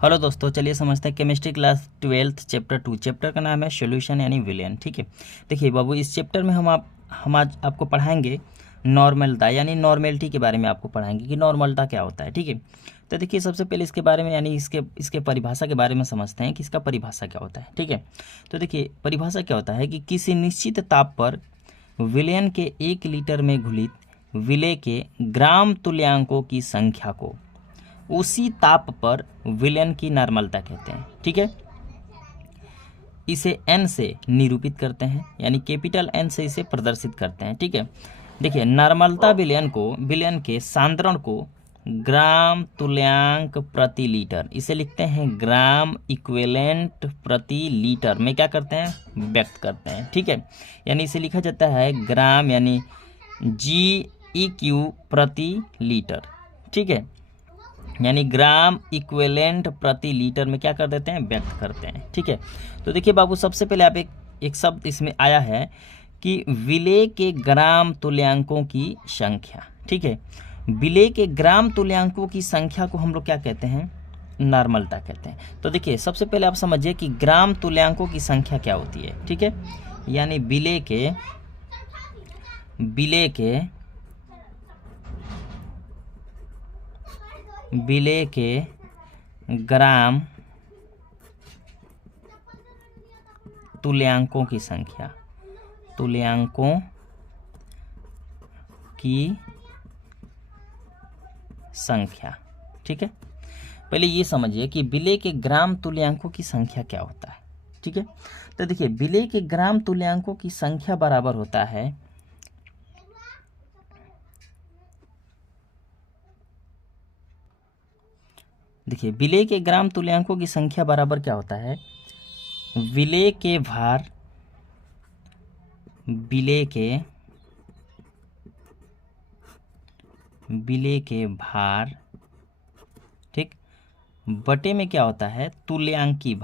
Hello दोस्तों, चलिए समझते हैं केमिस्ट्री क्लास 12 चैप्टर 2। चैप्टर का नाम है सॉल्यूशन यानी विलयन। ठीक है, देखिए बाबू, इस चैप्टर में हम आज आपको पढ़ाएंगे नॉर्मलता यानी नॉर्मेलिटी के बारे में आपको पढ़ाएंगे कि नॉर्मलता क्या होता है। ठीक है, तो देखिए सबसे पहले इसके बारे में यानी इसके परिभाषा के बारे में समझते हैं कि इसका परिभाषा क्या होता है। ठीक है, तो देखिए परिभाषा क्या होता है कि किसी निश्चित ताप पर विलयन के 1 लीटर में घुलित विलेय के ग्राम तुल्यांकों की संख्या को उसी ताप पर विलयन की नॉर्मलता कहते हैं। ठीक है, इसे n से निरूपित करते हैं यानी कैपिटल N से इसे प्रदर्शित करते हैं। ठीक है, देखिए नॉर्मलता विलयन के सांद्रण को ग्राम तुल्यांक प्रति लीटर, इसे लिखते हैं ग्राम इक्विवेलेंट प्रति लीटर में क्या करते हैं, व्यक्त करते हैं। ठीक है, यानी इसे लिखा जाता है ग्राम यानी GEQ प्रति लीटर। ठीक है, यानी ग्राम इक्विवेलेंट प्रति लीटर में क्या कर देते हैं, व्यक्त करते हैं। ठीक है, तो देखिए बाबू, सबसे पहले आप एक शब्द इसमें आया है कि विलेय के ग्राम तुल्यांकों की संख्या। ठीक है, विलेय के ग्राम तुल्यांकों की संख्या को हम लोग क्या कहते हैं, नॉर्मलता कहते हैं। तो देखिए सबसे पहले आप समझिए कि ग्राम तुल्यांकों की संख्या क्या होती है। ठीक है, यानी विलेय के ग्राम तुल्यांकों की संख्या। ठीक है, पहले ये समझिए कि विलेय के ग्राम तुल्यांकों की संख्या क्या होता है। ठीक है, तो देखिए विलेय के ग्राम तुल्यांकों की संख्या बराबर होता है विलेय के ग्राम तुल्यांकों की संख्या बराबर क्या होता है, विलेय के भार ठीक बटे में क्या होता है, तुल्यांकी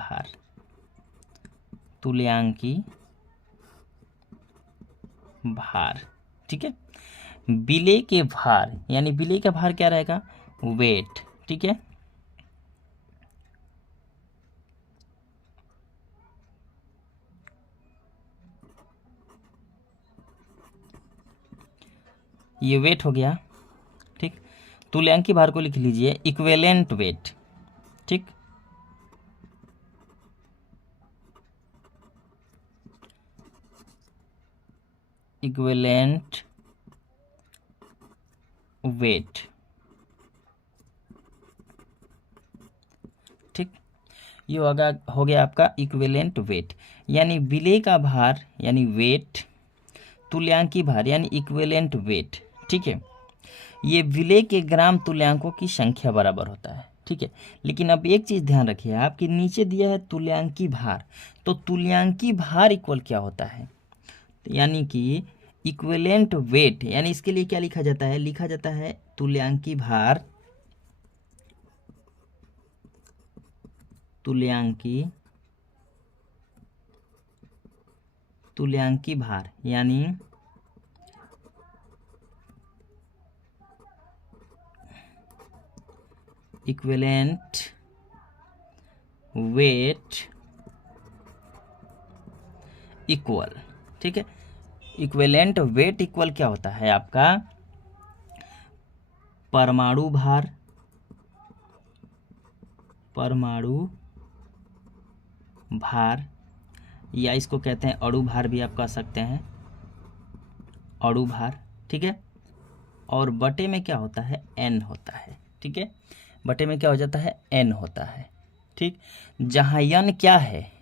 भार। ठीक है, विलेय के भार यानी विलेय का भार क्या रहेगा, वेट। ठीक है, ये वेट हो गया। ठीक, तुल्यांकी भार को लिख लीजिए इक्विवेलेंट वेट। ठीक, इक्विवेलेंट वेट। ठीक, ये हो गया आपका इक्विवेलेंट वेट, यानी विलेय का भार यानी वेट, तुल्यांकी भार यानी इक्विवेलेंट वेट। ठीक है, ये विलेय के ग्राम तुल्यांकों की संख्या बराबर होता है। ठीक है, लेकिन अब एक चीज़ ध्यान रखिए, आपके नीचे दिया है तुल्यांकी भार, तो तुल्यांकी भार इक्वल क्या होता है, यानी कि इक्विवेलेंट वेट, यानी इसके लिए क्या लिखा जाता है, लिखा जाता है तुल्यांकी भार यानी इक्विवेलेंट वेट इक्वल। ठीक है, इक्विवेलेंट वेट इक्वल क्या होता है आपका, परमाणु भार या इसको कहते हैं अणु भार भी आप कह सकते हैं, अणु भार। ठीक है, और बटे में क्या होता है, n होता है। ठीक है, बटे में क्या हो जाता है, n होता है। ठीक, जहाँ n क्या है,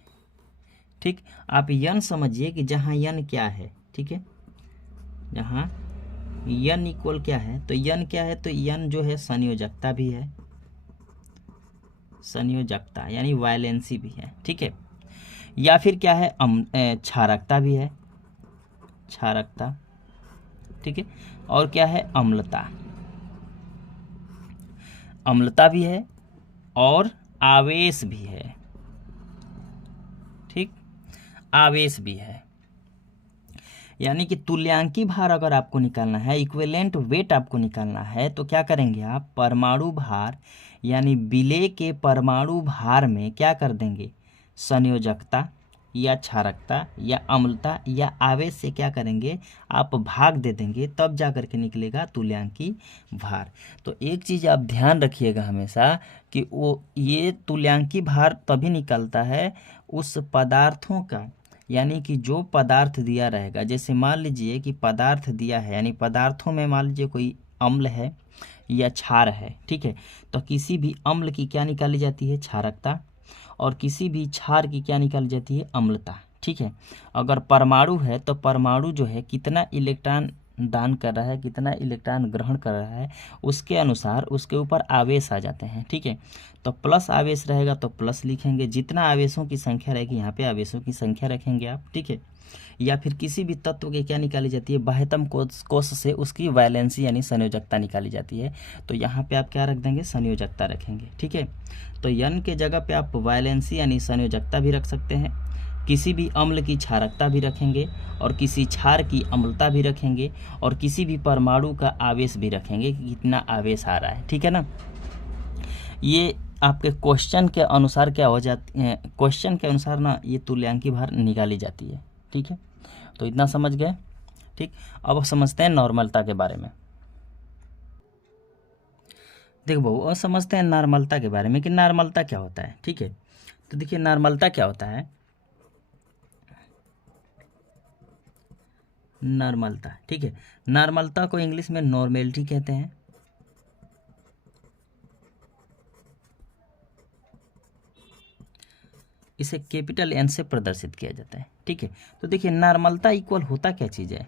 ठीक, आप n समझिए कि जहाँ n क्या है। ठीक है, जहाँ n इक्वल क्या है, तो n क्या है, तो n जो है संयोजकता भी है, संयोजकता यानी वायलेंसी भी है। ठीक है, या फिर क्या है, क्षारकता भी है, क्षारकता। ठीक है, और क्या है, अम्लता भी है और आवेश भी है। ठीक, आवेश भी है। यानी कि तुल्यांकी भार अगर आपको निकालना है, इक्विवेलेंट वेट आपको निकालना है, तो क्या करेंगे आप, परमाणु भार यानी विलेय के परमाणु भार में क्या कर देंगे, संयोजकता या क्षारकता या अम्लता या आवेश से क्या करेंगे, आप भाग दे देंगे, तब जा कर के निकलेगा तुल्यांकी भार। तो एक चीज़ आप ध्यान रखिएगा हमेशा कि वो ये तुल्यांकी भार तभी निकलता है उस पदार्थों का, यानी कि जो पदार्थ दिया रहेगा, जैसे मान लीजिए कि पदार्थ दिया है, यानी पदार्थों में मान लीजिए कोई अम्ल है या क्षार है, ठीक है, तो किसी भी अम्ल की क्या निकाली जाती है, क्षारकता, और किसी भी क्षार की क्या निकाली जाती है, अम्लता, ठीक है। अगर परमाणु है तो परमाणु जो है कितना इलेक्ट्रॉन दान कर रहा है, कितना इलेक्ट्रॉन ग्रहण कर रहा है, उसके अनुसार उसके ऊपर आवेश आ जाते हैं, ठीक है। तो प्लस आवेश रहेगा तो प्लस लिखेंगे, जितना आवेशों की संख्या रहेगी यहाँ पे आवेशों की संख्या रखेंगे आप, ठीक है। या फिर किसी भी तत्व के क्या निकाली जाती है, बाह्यतम कोश से उसकी वैलेंसी यानी संयोजकता निकाली जाती है, तो यहाँ पे आप क्या रख देंगे, संयोजकता रखेंगे, ठीक है। तो यन के जगह पे आप वैलेंसी यानी संयोजकता भी रख सकते हैं, किसी भी अम्ल की क्षारकता भी रखेंगे, और किसी क्षार की अम्लता भी रखेंगे, और किसी भी परमाणु का आवेश भी रखेंगे कि कितना आवेश आ रहा है, ठीक है ना। ये आपके क्वेश्चन के अनुसार क्या हो जाती है, क्वेश्चन के अनुसार ना ये तुल्यांकी भार निकाली जाती है, ठीक है। तो इतना समझ गए, ठीक। अब समझते हैं नॉर्मलता के बारे में। देखो बहु, अब समझते हैं नॉर्मलता के बारे में कि नॉर्मलता क्या होता है, ठीक है। तो देखिए नॉर्मलता क्या होता है, नॉर्मलता, ठीक है, नॉर्मलता को इंग्लिश में नॉर्मेलिटी कहते हैं। इसे कैपिटल एन से प्रदर्शित किया जाता है, ठीक है। तो देखिए नॉर्मलता इक्वल होता क्या चीज़ है,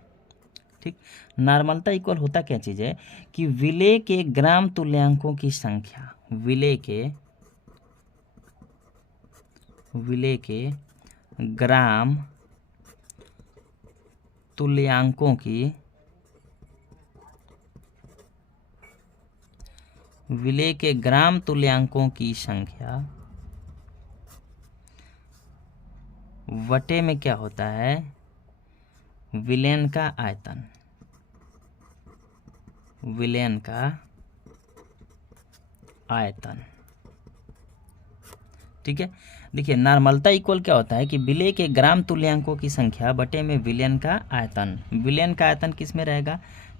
ठीक। नॉर्मलता इक्वल होता क्या चीज़ है कि विलेय के ग्राम तुल्यांकों की संख्या, विलेय के ग्राम तुल्यांकों की, विलेय के ग्राम तुल्यांकों की संख्या वटे में क्या होता है, विलयन का आयतन, विलयन का आयतन, ठीक है। देखिए नॉर्मलता इक्वल क्या होता है कि विलेय के ग्राम तुल्यांकों की संख्या बटे में विलयन का आयतन, विलयन का आयतन किस में रहेगा,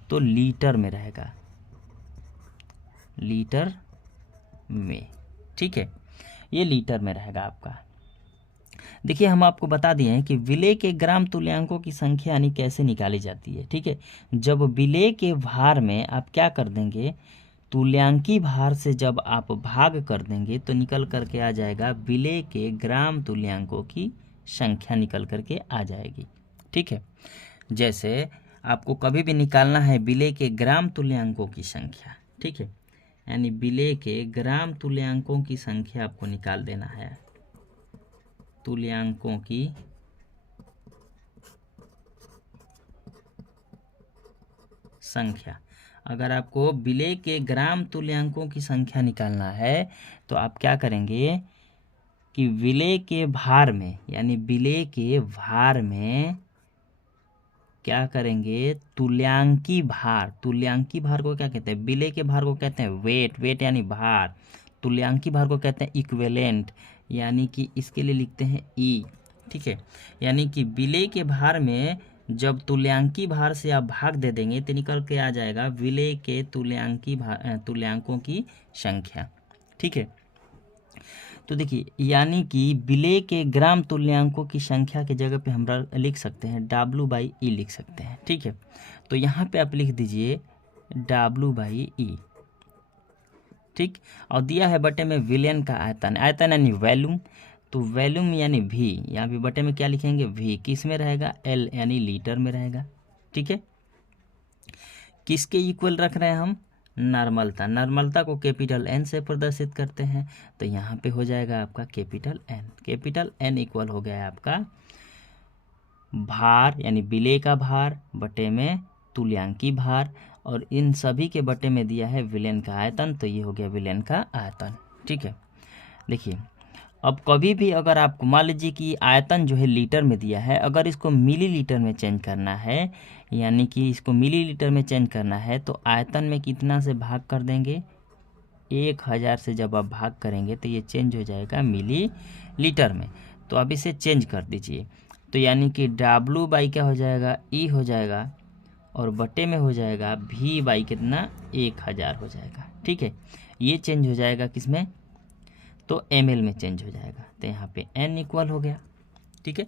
तो लीटर में रहेगा, लीटर में, ठीक है, ये लीटर में रहेगा आपका। देखिए हम आपको बता दिए हैं कि विलेय के ग्राम तुल्यांकों की संख्या यानी कैसे निकाली जाती है, ठीक है। जब विलेय के भार में आप क्या कर देंगे, तुल्यांकी भार से जब आप भाग कर देंगे तो निकल करके आ जाएगा विलेय के ग्राम तुल्यांकों की संख्या निकल करके आ जाएगी, ठीक है। जैसे आपको कभी भी निकालना है विलेय के ग्राम तुल्यांकों की संख्या, ठीक है, यानी विलेय के ग्राम तुल्यांकों की संख्या आपको निकाल देना है, तुल्यांकों की संख्या। अगर आपको विलेय के ग्राम तुल्यांकों की संख्या निकालना है तो आप क्या करेंगे कि विलेय के भार में, यानी विलेय के भार में क्या करेंगे, तुल्यांकी भार, तुल्यांकी भार को क्या कहते हैं, विलेय के भार को कहते हैं वेट, वेट यानी भार, तुल्यांकी भार को कहते हैं इक्विवेलेंट, यानी कि इसके लिए लिखते हैं ई, ठीक है। यानी कि विलेय के भार में जब तुल्यांकी भार से आप भाग दे देंगे तो निकल के आ जाएगा विलेय के तुल्यांकों की संख्या, ठीक है। तो देखिए यानी कि विलेय के ग्राम तुल्यांकों की संख्या की जगह पे हम लिख सकते हैं W/E लिख सकते हैं, ठीक है। तो यहाँ पे आप लिख दीजिए W/E, ठीक। और दिया है बटे में विलयन का आयतन, आयतन यानी वैल्यूम, तो वैल्यूम यानी V, यहाँ पे बटे में क्या लिखेंगे V, किस में रहेगा L यानी लीटर में रहेगा, ठीक है। किसके इक्वल रख रहे हैं हम, नॉर्मलता, नॉर्मलता को कैपिटल N से प्रदर्शित करते हैं, तो यहाँ पे हो जाएगा आपका capital N, capital N equal हो गया है आपका भार यानी विलेय का भार बटे में तुल्यांकी भार, और इन सभी के बटे में दिया है विलयन का आयतन, तो ये हो गया विलयन का आयतन, ठीक है। देखिए अब कभी भी अगर आपको मान लीजिए कि आयतन जो है लीटर में दिया है, अगर इसको मिलीलीटर में चेंज करना है, यानी कि इसको मिलीलीटर में चेंज करना है तो आयतन में कितना से भाग कर देंगे, 1000 से जब आप भाग करेंगे तो ये चेंज हो जाएगा मिली लीटर में। तो अब इसे चेंज कर दीजिए, तो यानी कि W बाई क्या हो जाएगा, E हो जाएगा, और बटे में हो जाएगा V बाई कितना, 1000 हो जाएगा। ठीक है, ये चेंज हो जाएगा किस में, तो ml में चेंज हो जाएगा। तो यहाँ पे n इक्वल हो गया। ठीक है,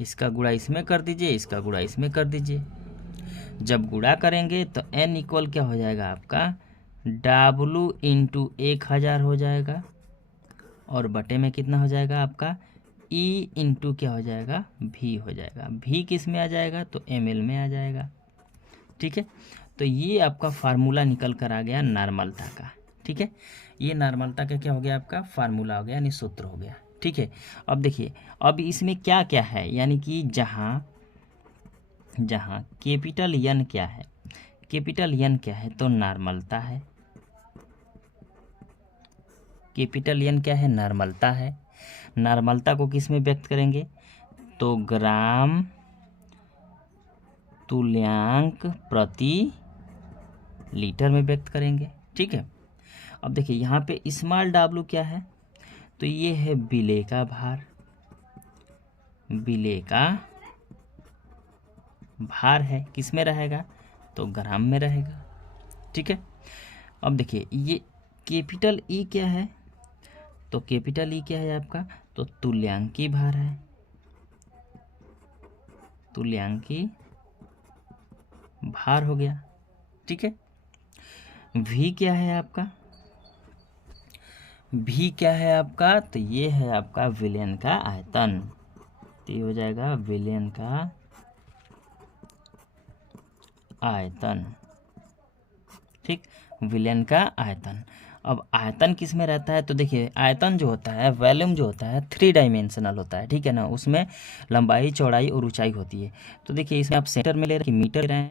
इसका गुणा इसमें कर दीजिए, इसका गुणा इसमें कर दीजिए। जब गुणा करेंगे तो n इक्वल क्या हो जाएगा आपका, W इंटू 1000 हो जाएगा, और बटे में कितना हो जाएगा आपका, E इंटू क्या हो जाएगा, V हो जाएगा। V किस में आ जाएगा, तो ml में आ जाएगा। ठीक है, तो ये आपका फार्मूला निकल कर आ गया नॉर्मलता का। ठीक है, ये नॉर्मलता का क्या हो गया, आपका फार्मूला हो गया, यानी सूत्र हो गया। ठीक है, अब देखिए अब इसमें क्या क्या है, यानी कि जहाँ कैपिटल N क्या है, कैपिटल N क्या है, तो नॉर्मलता है। कैपिटल N क्या है, नॉर्मलता है। नॉर्मलता को किस में व्यक्त करेंगे, तो ग्राम तुल्यांक प्रति लीटर में व्यक्त करेंगे। ठीक है, अब देखिए यहाँ पे स्मॉल w क्या है, तो ये है बिले का भार, बिले का भार है, किस में रहेगा, तो ग्राम में रहेगा। ठीक है, अब देखिए ये कैपिटल E क्या है, तो कैपिटल E क्या है आपका, तो तुल्यांकी भार है, तुल्यांकी भार हो गया। ठीक है, V क्या है आपका, V क्या है आपका, तो ये है आपका विलयन का आयतन, तो ये हो जाएगा विलयन का आयतन। ठीक, विलयन का आयतन। अब आयतन किस में रहता है, तो देखिए आयतन जो होता है, वॉल्यूम जो होता है 3 डायमेंशनल होता है। ठीक है ना, उसमें लंबाई, चौड़ाई और ऊंचाई होती है। तो देखिए इसमें आप सेंटर में ले रहे हैं कि मीटर ले रहे हैं,